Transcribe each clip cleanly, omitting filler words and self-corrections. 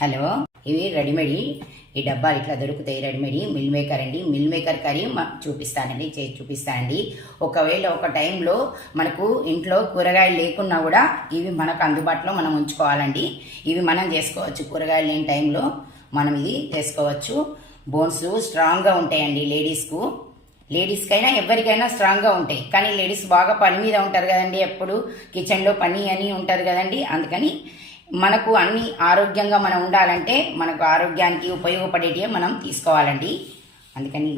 Hello, ఇవి readymade ఈ డబ్బాలు ఇట్లా దొరుకుతాయి. రెడీమేడ్ మిల్ మేకర్ అండి. మిల్ మేకర్ కర్రీ చూపిస్తానండి, చేసి చూపిస్తానండి. ఒకవేళ ఒక టైంలో మనకు ఇంట్లో కూరగాయలు లేకున్నా కూడా ఇవి మనకు అందుబాటులో మనం ఉంచుకోవాలండి. ఇవి మనం చేసుకోవచ్చు. కూరగాయలు లేని టైంలో మనం ఇది చేసుకోవచ్చు. బోన్స్ స్ట్రాంగ్గా ఉంటాయండి. లేడీస్కైనా ఎవరికైనా స్ట్రాంగ్గా ఉంటాయి. కానీ లేడీస్ బాగా పని మీద ఉంటారు కదండి, ఎప్పుడు కిచెన్లో పని అని ఉంటారు కదండి. అందుకని మనకు అన్ని ఆరోగ్యంగా మనం ఉండాలంటే మనకు ఆరోగ్యానికి ఉపయోగపడేటివి మనం తీసుకోవాలండి. అందుకని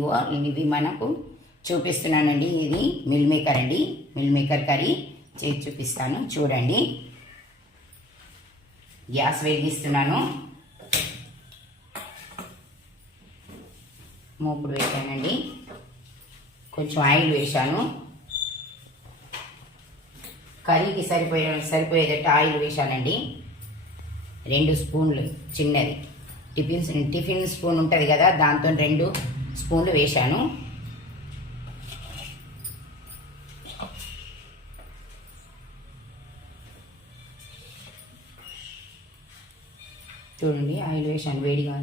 ఇవి మనకు చూపిస్తున్నానండి. ఇది మిల్ మేకర్ అండి. మిల్ మేకర్ కర్రీ చేసి చూపిస్తాను, చూడండి. గ్యాస్ వెలిగిస్తున్నాను. మూపుడు వేసానండి. కొంచెం ఆయిల్ వేసాను. కర్రీకి సరిపోయేటట్టు ఆయిల్ వేసానండి. 2 స్పూన్లు చిన్నది టిఫిన్ స్పూన్ ఉంటుంది కదా, దాంతో 2 స్పూన్లు వేశాను. చూడండి, ఆయిల్ వేసాను వేడిగా.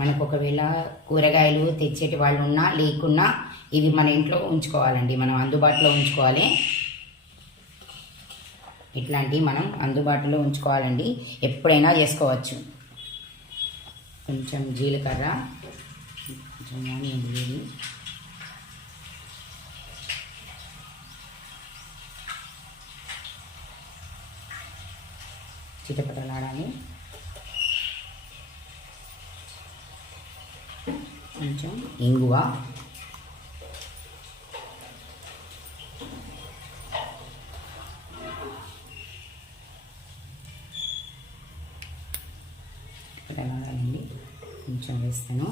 మనకు ఒకవేళ కూరగాయలు తెచ్చేటి వాళ్ళు ఉన్నా లేకున్నా ఇవి మన ఇంట్లో ఉంచుకోవాలండి, మనం అందుబాటులో ఉంచుకోవాలి. ఇట్లాంటివి మనం అందుబాటులో ఉంచుకోవాలండి, ఎప్పుడైనా చేసుకోవచ్చు. కొంచెం జీలకర్ర, కొంచెం ఆనియన్ వేడి, చిటపటలాడాలి. కొంచెం ఇంగువ, అలాగండి కొంచెం వేస్తాను.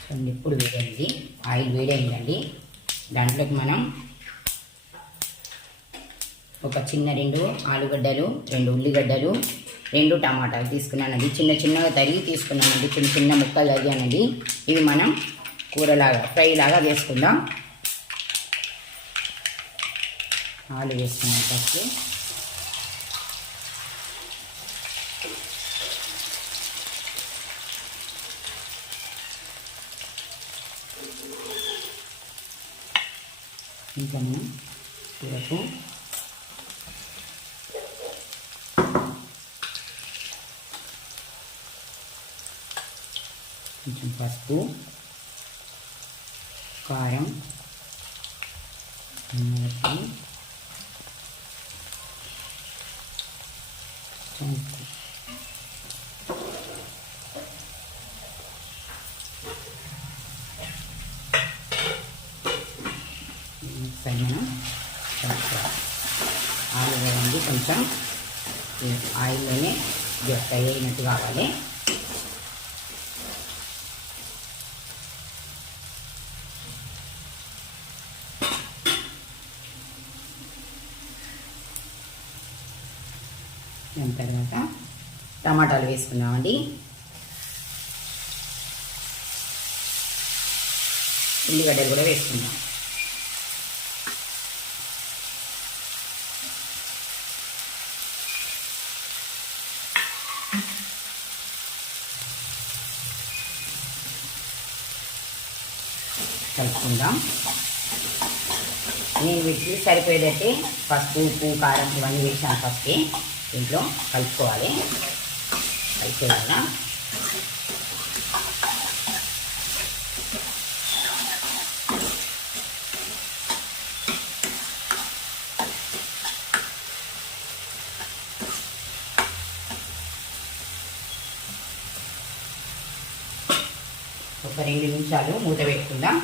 చూడండి, ఇప్పుడు వేడైంది, ఆయిల్ వేడైందండి. దాంట్లోకి మనం ఒక చిన్న 2 ఆలుగడ్డలు, 2 ఉల్లిగడ్డలు, 2 టమాటాలు తీసుకున్నానండి. చిన్నగా తరిగి తీసుకున్నానండి. చిన్న ముక్కలు తరిగానండి. ఇవి మనం కూరలాగా ఫ్రై లాగా చేసుకుందాం. ఆలు వేసుకున్నాం ఫస్ట్. ఇంకా మనం కూరకు కొంచెం పసుపు, కారం, ఆలు వేయండి. కొంచెం ఆయిల్లోనే ఫ్రై అయినట్టు కావాలి. దాని తర్వాత టమాటాలు వేసుకుందామండి. ఉల్లిగడ్డలు కూడా వేసుకుందాం. కలుపుకుందాం. నేను వీటికి సరిపోయేటట్టే పసుపు, ఉప్పు, కారం ఇవన్నీ వేసాను. ఫస్టే దీంట్లో కలుపుకోవాలి. కలిసేలాగా ఒక 2 నిమిషాలు మూత పెట్టుకుందాం.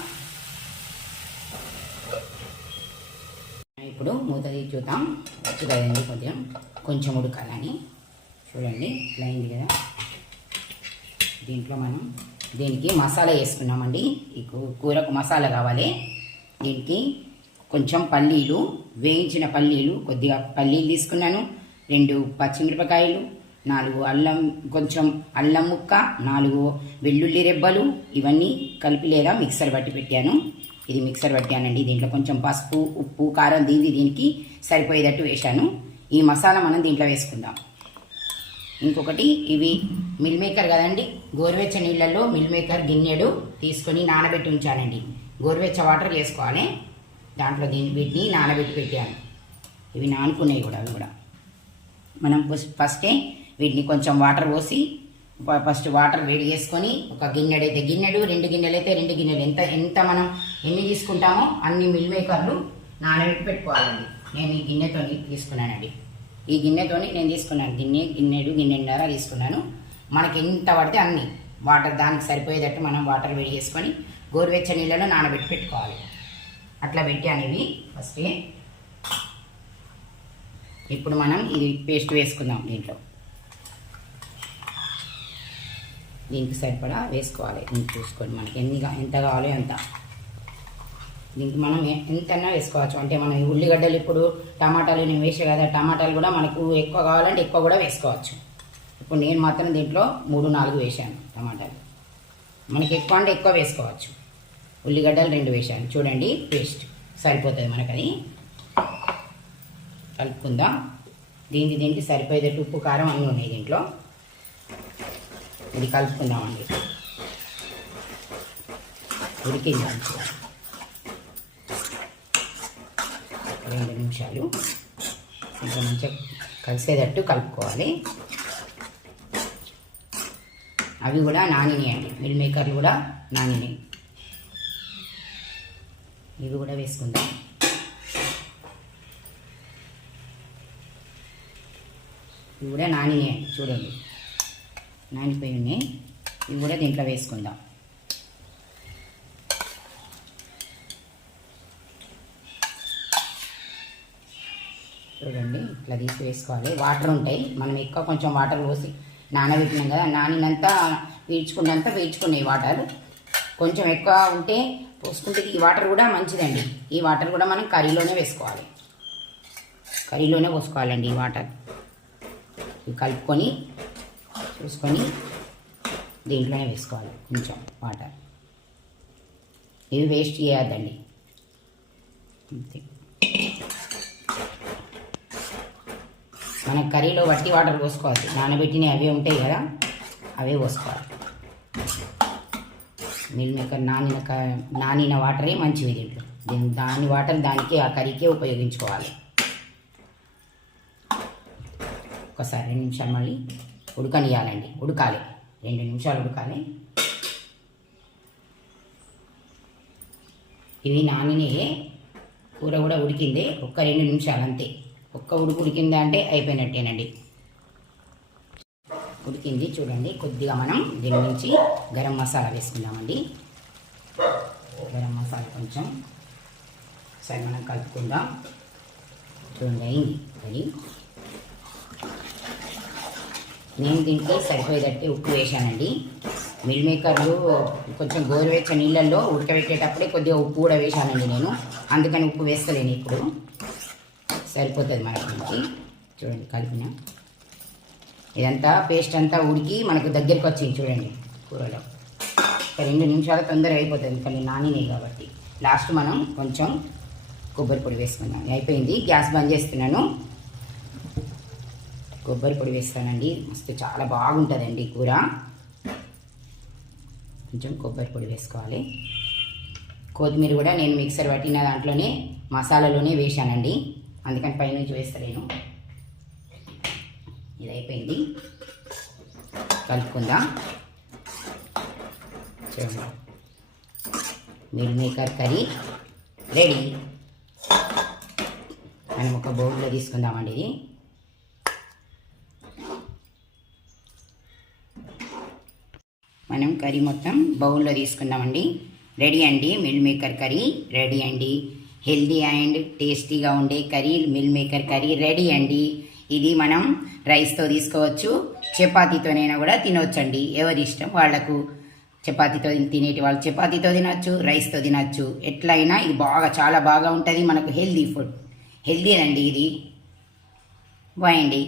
ఇప్పుడు మూత తీసి చూద్దాం. కదండి, కొంచెం ఉడకాలని. చూడండి, ఇట్లా అయింది కదా. దీంట్లో మనం దీనికి మసాలా వేసుకున్నామండి. ఈ కూరకు మసాలా కావాలి. దీనికి కొంచెం పల్లీలు, వేయించిన పల్లీలు, కొద్దిగా పల్లీలు తీసుకున్నాను. 2 పచ్చిమిరపకాయలు, 4 కొంచెం అల్లం ముక్క, 4 వెల్లుల్లి రెబ్బలు, ఇవన్నీ కలిపి లేదా మిక్సర్ పట్టి పెట్టాను. ఇది మిక్సర్ పట్టానండి. దీంట్లో కొంచెం పసుపు, ఉప్పు, కారం దీనికి సరిపోయేటట్టు వేశాను. ఈ మసాలా మనం దీంట్లో వేసుకుందాం. ఇంకొకటి, ఇవి మిల్ మేకర్ కదండి, గోరువెచ్చ నీళ్ళల్లో మిల్ మేకర్ గిన్నెడు తీసుకొని నానబెట్టి ఉంచానండి. గోరువెచ్చ వాటర్ వేసుకోవాలి. దాంట్లో వీటిని నానబెట్టి పెట్టాను. ఇవి నానుకునేవి కూడా. అవి కూడా మనం ఫస్టే వీటిని కొంచెం వాటర్ పోసి ఫస్ట్ వాటర్ వేడి చేసుకొని, ఒక గిన్నెడైతే గిన్నెడు, 2 గిన్నెలు అయితే 2 గిన్నెలు, ఎంత మనం ఎన్ని తీసుకుంటామో అన్ని మిల్ మేకర్లు నానబెట్టి పెట్టుకోవాలండి. నేను ఈ గిన్నెతో తీసుకున్నానండి. ఈ గిన్నెతోని నేను తీసుకున్నాను. గిన్నెడు, గిన్నెన్నర తీసుకున్నాను. మనకి ఎంత పడితే అన్ని వాటర్ దానికి సరిపోయేటట్టు మనం వాటర్ వేడి చేసుకొని గోరువెచ్చ నీళ్ళలో నానబెట్టి పెట్టుకోవాలి. అట్లా పెట్టాను ఇవి ఫస్టే. ఇప్పుడు మనం ఇది పేస్ట్ వేసుకుందాం. దీనికి సరిపడా వేసుకోవాలి. దీనికి చూసుకోండి మనకి ఎంత కావాలో అంత. దీనికి మనం ఎంతైనా వేసుకోవచ్చు. అంటే మనం ఉల్లిగడ్డలు ఇప్పుడు టమాటాలు నేను వేసే కదా, టమాటాలు కూడా మనకు ఎక్కువ కావాలంటే ఎక్కువ కూడా వేసుకోవచ్చు. ఇప్పుడు నేను మాత్రం దీంట్లో 3-4 వేసాను టమాటాలు. మనకి ఎక్కువ అంటే ఎక్కువ వేసుకోవచ్చు. ఉల్లిగడ్డలు 2 వేసాను. చూడండి పేస్ట్ సరిపోతుంది మనకు. అది కలుపుకుందాం. దీనికి సరిపోయేటట్టు ఉప్పు, కారం అన్నీ ఉన్నాయి దీంట్లో. ఇది కలుపుకుందామండి. ఉడికింది మంచిగా 2 నిమిషాలు ఇంకా మంచిగా కలిసేటట్టు కలుపుకోవాలి. అవి కూడా నానినాయండి, మిల్ మేకర్లు కూడా నానినాయి. ఇవి కూడా వేసుకుందాం. ఇవి కూడా నానినాయండి, చూడండి నానిపోయి ఉన్నాయి. ఇవి కూడా దీంట్లో వేసుకుందాం. చూడండి ఇట్లా తీసి వేసుకోవాలి. వాటర్ ఉంటాయి, మనం ఎక్కువ కొంచెం వాటర్ పోసి నానబెట్టినాం కదా, నానినంత పీల్చుకున్నాయి వాటర్. కొంచెం ఎక్కువ ఉంటే పోసుకుంటే ఈ వాటర్ కూడా మంచిదండి. ఈ వాటర్ కూడా మనం కర్రీలోనే వేసుకోవాలి. కర్రీలోనే పోసుకోవాలండి ఈ వాటర్. ఇవి కలుపుకొని చూసుకొని దీంట్లోనే వేసుకోవాలి కొంచెం వాటర్. ఇవి వేస్ట్ చేయొద్దండి. అంతే. మన కర్రీలో వట్టి వాటర్ పోసుకోవాలి. నానబెట్టినవి అవే ఉంటాయి కదా, అవే పోసుకోవాలి. మిల్ మేకర్ నానిన వాటరే మంచివి దీంట్లో. దాని వాటర్ దానికి ఆ కర్రీకే ఉపయోగించుకోవాలి. ఒకసారి 2 నిమిషాలు మళ్ళీ ఉడకనియాలండి. ఉడకాలి, 2 నిమిషాలు ఉడకాలి. ఇవి నానినే, కూర కూడా ఉడికింది. 2 నిమిషాలు అంతే. ఉడికిందా అంటే అయిపోయినట్టేనండి. ఉడికింది చూడండి. కొద్దిగా మనం దీని నుంచి గరం మసాలా వేసుకుందామండి. గరం మసాలా కొంచెం సరే మనం కలుపుకుందాం. చూడండి అయింది అది. నేను దీనికి సరిపోయేటట్టు ఉప్పు వేసానండి. మిల్ మేకర్లు కొంచెం గోరువెచ్చ నీళ్ళల్లో ఉడకబెట్టేటప్పుడే కొద్దిగా ఉప్పు కూడా వేసానండి నేను. అందుకని ఉప్పు వేస్తలేను ఇప్పుడు. సరిపోతుంది మనకి. చూడండి కలిపిన ఇదంతా పేస్ట్ అంతా ఉడికి మనకు దగ్గరికి వచ్చింది చూడండి కూరలో. 2 నిమిషాలు తొందరగా అయిపోతుంది, కానీ నానినాయి కాబట్టి. లాస్ట్ మనం కొంచెం కొబ్బరి పొడి వేసుకుందాం. అయిపోయింది. గ్యాస్ బంద్ చేస్తున్నాను. కొబ్బరి పొడి వేస్తానండి. మస్తు చాలా బాగుంటుందండి కూర. కొంచెం కొబ్బరి పొడి వేసుకోవాలి. కొత్తిమీర కూడా నేను మిక్సర్ పట్టిన దాంట్లోనే మసాలాలోనే వేసానండి, అందుకని పైనుంచి వేస్తలేను. ఇది అయిపోయింది. కలుపుకుందాం. చూడండి మిల్ మేకర్ కర్రీ రెడీ. మనం ఒక బౌల్లో తీసుకుందామండి. ఇది మనం కర్రీ మొత్తం బౌల్లో తీసుకుందామండి. రెడీ అండి, మిల్ మేకర్ కర్రీ రెడీ అండి. హెల్దీ అండ్ టేస్టీగా ఉండే curry, meal maker curry ready అండి. ఇది మనం రైస్తో తీసుకోవచ్చు, చపాతీతోనైనా కూడా తినవచ్చండి. ఎవరి ఇష్టం వాళ్ళకు. చపాతీతో తినేటి వాళ్ళు చపాతీతో తినచ్చు, రైస్తో తినచ్చు. ఎట్లయినా ఇది చాలా బాగా ఉంటుంది. మనకు హెల్దీ ఫుడ్, హెల్దీ అండి ఇది. బాయ్ అండి.